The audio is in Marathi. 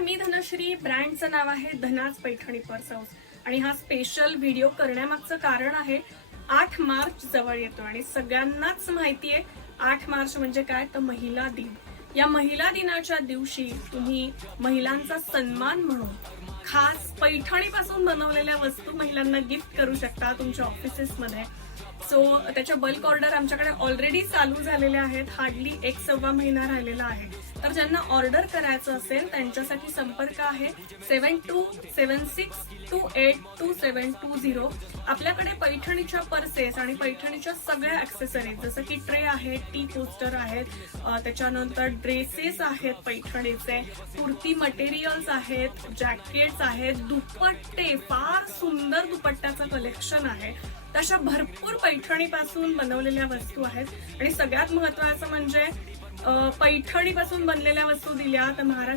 नमस्कार, मी धनश्री. ब्रँडचं नाव आहे धनाज पैठणी पर्स हाऊस आणि हा स्पेशल व्हिडिओ करण्यामागचं कारण आहे 8 मार्च जवळ येतो आणि सगळ्यांनाच माहिती आहे 8 मार्च म्हणजे काय तर महिला दिन. या महिला दिनाच्या दिवशी तुम्ही महिलांचा सन्मान म्हणून खास पैठणीपासून बनवलेल्या वस्तू महिलांना गिफ्ट करू शकता तुमच्या ऑफिसेसमध्ये. सो त्याच्या बल्क ऑर्डर आमच्याकडे ऑलरेडी चालू झालेल्या आहेत. हार्डली 1-1.25 महिना राहिलेला आहे. तर ज्यांना ऑर्डर करायचं असेल त्यांच्यासाठी संपर्क आहे 7276282720. आपल्याकडे पैठणीच्या पर्सेस आणि पैठणीच्या सगळ्या ऍक्सेसरीज जसं की ट्रे आहे, टी पोस्टर आहेत, त्याच्यानंतर ड्रेसेस आहेत पैठणीचे, कुर्ती मटेरियल्स आहेत, जॅकेट्स आहेत, दुपट्टे, फार सुंदर दुपट्ट्याचं कलेक्शन आहे. तशा भरपूर पैठणीपासून बनवलेल्या वस्तू आहेत आणि सगळ्यात महत्वाचं म्हणजे पैठणीपासून बनलेल्या वस्तू दिल्या तर महाराष्ट्र